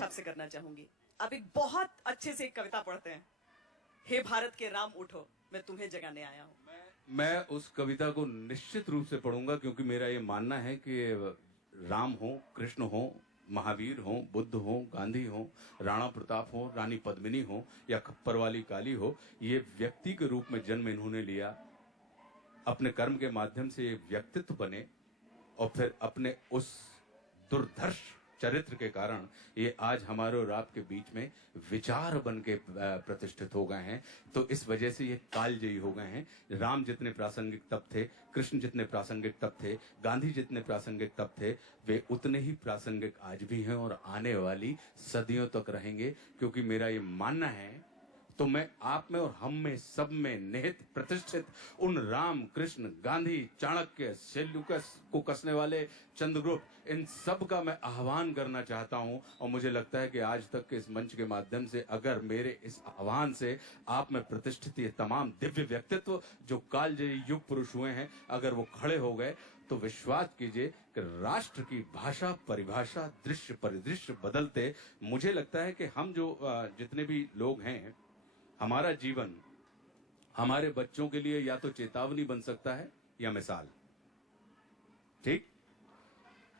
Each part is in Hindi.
आपसे करना चाहूंगी। आप एक बहुत अच्छे से एक कविता पढ़ते हैं, हे भारत के राम उठो, मैं तुम्हें जगाने आया हूं। मैं उस कविता को निश्चित रूप से पढ़ूंगा, क्योंकि मेरा ये मानना है कि राम हो, कृष्ण हो, महावीर हो, बुद्ध हो, गांधी हो, राणा प्रताप हो, रानी पद्मिनी हो या खप्पर वाली काली हो, ये व्यक्ति के रूप में जन्म इन्होंने लिया, अपने कर्म के माध्यम से ये व्यक्तित्व बने और फिर अपने उस दुर्धर्ष चरित्र के कारण ये आज हमारे और आपके बीच में विचार बन के प्रतिष्ठित हो गए हैं। तो इस वजह से ये कालजयी हो गए हैं। राम जितने प्रासंगिक तब थे, कृष्ण जितने प्रासंगिक तब थे, गांधी जितने प्रासंगिक तब थे, वे उतने ही प्रासंगिक आज भी हैं और आने वाली सदियों तक रहेंगे। क्योंकि मेरा ये मानना है, तो मैं आप में और हम में सब में निहित प्रतिष्ठित उन राम, कृष्ण, गांधी, चाणक्य, सेल्यूकस को कसने वाले चंद्रगुप्त, इन सब का मैं आह्वान करना चाहता हूं। और मुझे लगता है कि आज तक के इस मंच के माध्यम से अगर मेरे इस आह्वान से आप में प्रतिष्ठित ये तमाम दिव्य व्यक्तित्व जो कालजयी युग पुरुष हुए हैं, अगर वो खड़े हो गए, तो विश्वास कीजिए कि राष्ट्र की भाषा, परिभाषा, दृश्य, परिदृश्य बदलते। मुझे लगता है कि हम जो जितने भी लोग हैं, हमारा जीवन हमारे बच्चों के लिए या तो चेतावनी बन सकता है या मिसाल। ठीक,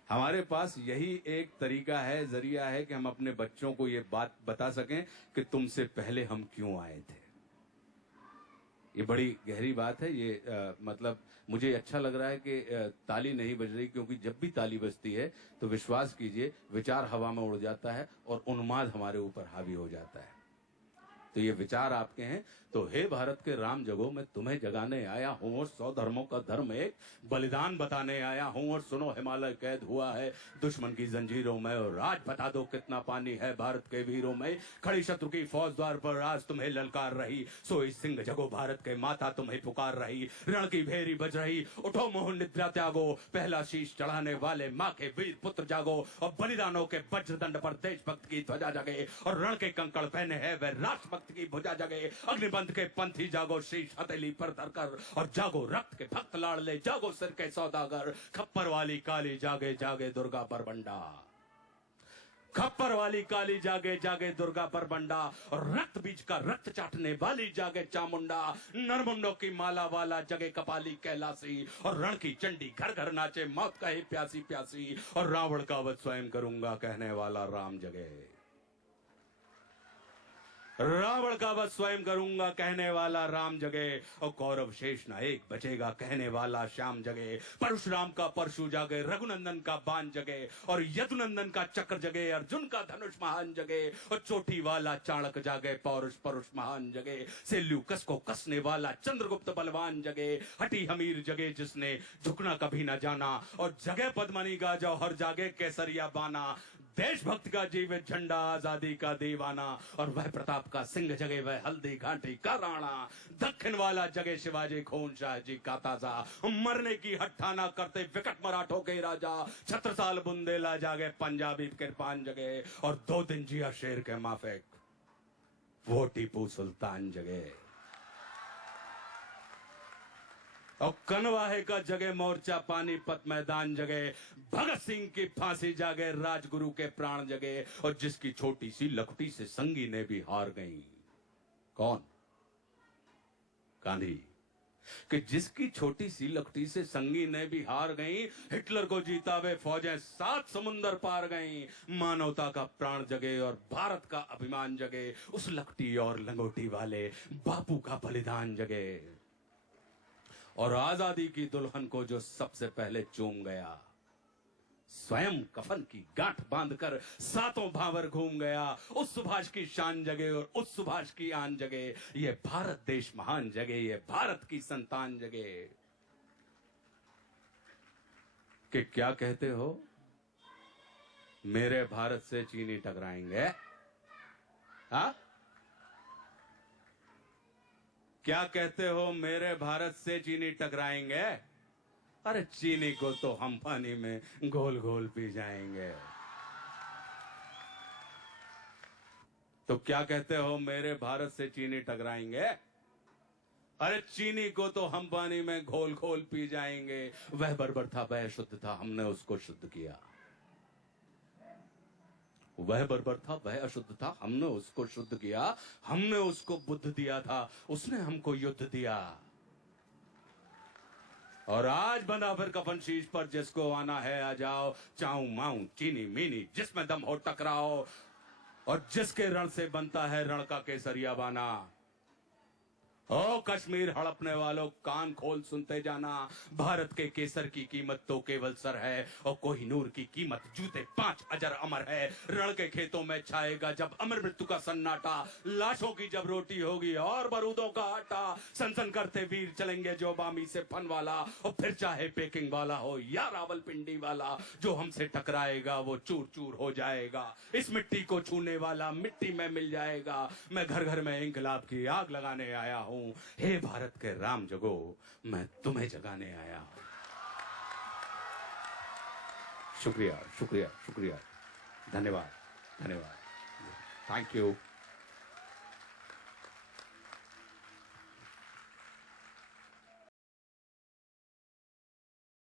हमारे पास यही एक तरीका है, जरिया है कि हम अपने बच्चों को ये बात बता सकें कि तुमसे पहले हम क्यों आए थे। ये बड़ी गहरी बात है। ये मतलब मुझे अच्छा लग रहा है कि ताली नहीं बज रही, क्योंकि जब भी ताली बजती है तो विश्वास कीजिए विचार हवा में उड़ जाता है और उन्माद हमारे ऊपर हावी हो जाता है। तो ये विचार आपके हैं। तो हे भारत के राम जगो, मैं तुम्हें जगाने आया हूं और 100 धर्मों का धर्म एक बलिदान बताने आया हूं। और सुनो, हिमालय कैद हुआ है दुश्मन की जंजीरों में, और आज बता दो कितना पानी है भारत के वीरों में। खड़ी शत्रु की फौज द्वार पर आज तुम्हें ललकार रही, सोई सिंह जगो भारत के माता तुम्हें पुकार रही। रण की भेरी बज रही, उठो मोह निद्रा त्यागो, पहला शीश चढ़ाने वाले माँ के वीर पुत्र जागो। और बलिदानों के वज्रदंड पर देशभक्त की ध्वजा जगे, और रण के कंकड़ पहने है वे राष्ट्रभक्त की भुजा जगे। अग्निबंध के पंथी जागो, शीश हथेली पर धरकर, और जागो रक्त के भक्त लाडले, जागो सिर के सौदागर। खप्पर वाली काली जागे जागे दुर्गा पर बंडा, खप्पर वाली काली जागे जागे दुर्गा पर बंडा। और रक्त बीज का रक्त चाटने वाली जागे चामुंडा। नरमुंडों की माला वाला जगे कपाली कैलासी, और रण की चंडी घर घर नाचे मौत कहे प्यासी प्यासी। और रावण का वध स्वयं करूंगा कहने वाला राम जगे, रावण का वध स्वयं करूंगा कहने वाला राम जगे। और कौरव शेष न एक बचेगा कहने वाला श्याम जगे। परशुराम का परशु जागे, रघुनंदन का बाण जगे, और यदुनंदन का चक्र जगे, अर्जुन का धनुष महान जगे। और चोटी वाला चाणक जागे, पौरुष परुष महान जगे। सेल्यूकस को कसने वाला चंद्रगुप्त बलवान जगे। हटी हमीर जगे जिसने झुकना कभी न जाना, और जगे पद्मनी का जौहर जागे केसरिया बाना। देशभक्त का जीवित झंडा, आजादी का दीवाना। और वह प्रताप का सिंह जगे, वह हल्दी घाटी का राणा। दक्षिण वाला जगे शिवाजी खून शाह जी का ताजा, मरने की हट्ठाना करते विकट मराठों के राजा। छत्रसाल बुंदेला जागे, पंजाबी कृपान जगे। और 2 दिन जिया शेर के माफिक, वो टीपू सुल्तान जगे। और कनवाहे का जगे मोर्चा, पानीपत मैदान जगे। भगत सिंह की फांसी जागे, राजगुरु के प्राण जगे। और जिसकी छोटी सी लखटी से संगी ने भी हार गई, कौन? गांधी। कि जिसकी छोटी सी लखटी से संगी ने भी हार गई, हिटलर को जीता वे फौजें 7 समुंदर पार गई। मानवता का प्राण जगे और भारत का अभिमान जगे। उस लखटी और लंगोटी वाले बापू का बलिदान जगे। और आजादी की दुल्हन को जो सबसे पहले चूम गया, स्वयं कफन की गांठ बांधकर 7 भावर घूम गया। उस सुभाष की शान जगे और उस सुभाष की आन जगे। ये भारत देश महान जगे, ये भारत की संतान जगे। कि क्या कहते हो, मेरे भारत से चीनी टकराएंगे? हा? क्या कहते हो, मेरे भारत से चीनी टकराएंगे? अरे चीनी को तो हम पानी में घोल घोल पी जाएंगे। तो क्या कहते हो, मेरे भारत से चीनी टकराएंगे? अरे चीनी को तो हम पानी में घोल घोल पी जाएंगे। वह बर्बर था, वह शुद्ध था, हमने उसको शुद्ध किया। वह बर्बर था, वह अशुद्ध था, हमने उसको शुद्ध किया, हमने उसको बुद्ध दिया था, उसने हमको युद्ध दिया। और आज बंधा फिर कफन शीश पर, जिसको आना है आ जाओ, चाऊ माऊ चीनी मीनी जिसमें दम हो टकराओ, और जिसके रण से बनता है रण का केसरिया बाना। ओ कश्मीर हड़पने वालों, कान खोल सुनते जाना, भारत के केसर की कीमत तो केवल सर है, और कोहिनूर की कीमत जूते 5 अजर अमर है। रण के खेतों में छाएगा जब अमर मृत्यु का सन्नाटा, लाशों की जब रोटी होगी और बारूदों का आटा, सनसन करते वीर चलेंगे जो बामी से फन वाला, और फिर चाहे पेकिंग वाला हो या रावलपिंडी वाला, जो हमसे टकराएगा वो चूर चूर हो जाएगा। इस मिट्टी को छूने वाला मिट्टी में मिल जाएगा। मैं घर घर में इंकलाब की आग लगाने आया हूं। हे भारत के राम जगो, मैं तुम्हें जगाने आया हूं। शुक्रिया, शुक्रिया, शुक्रिया, धन्यवाद, धन्यवाद, थैंक यू।